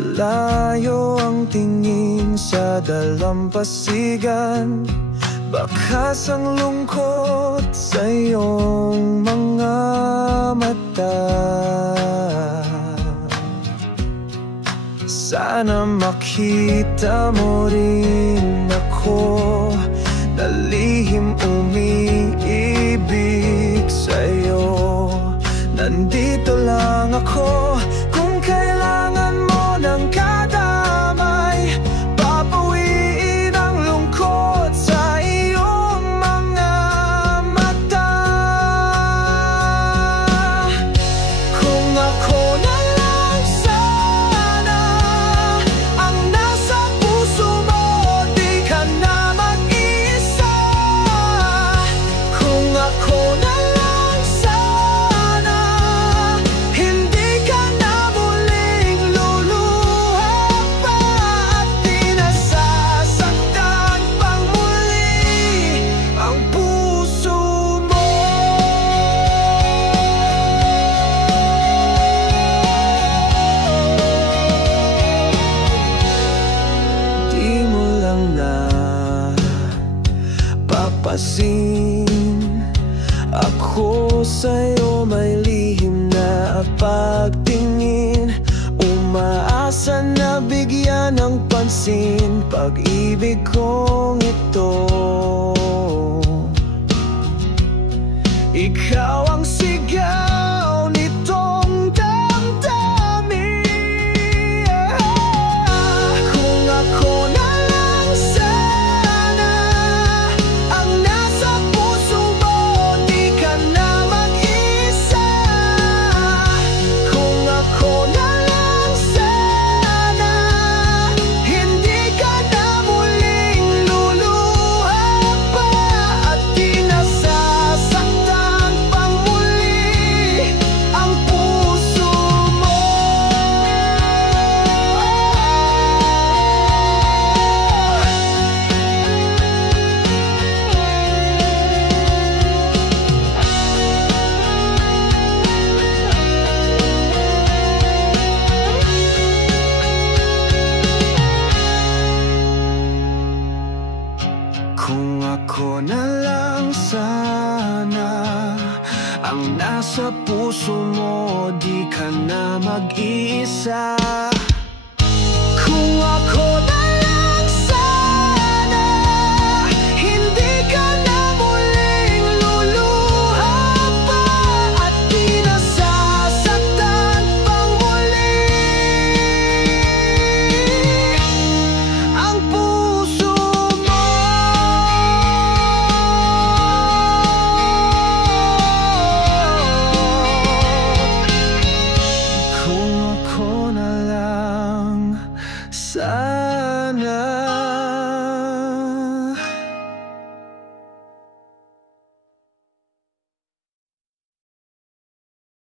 Malayo ang tingin sa dalampasigan, bakas ang lungkot sa iyong mga mata. Sana makita mo rin ako na lihim umiibig sa'yo. Nandito lang ako kung kailangan mo ng kadamay. Papawiin ang lungkot sa iyong mga mata. Kung ako na lang sana ang nasa puso mo, di ka na mag-isa. Kung ako na lang sana hindi ka na muling luluha pa at di nasasaktan pang muli ang puso mo. Di mo lang na papasin, ako sa'yo may lihim na pagtingin. Umaasa na bigyan ng pansin pag-ibig kong ito. Ikaw ang sigaw nitong damdamin. Kung ako na lang sana ang nasa puso mo, di ka na mag-isa. Kung ako na lang sana hindi ka na muling luluha pa at di nasasaktan pang muli ang puso mo. Kung ako na lang sana ang nasa puso mo, di ka na mag-isa.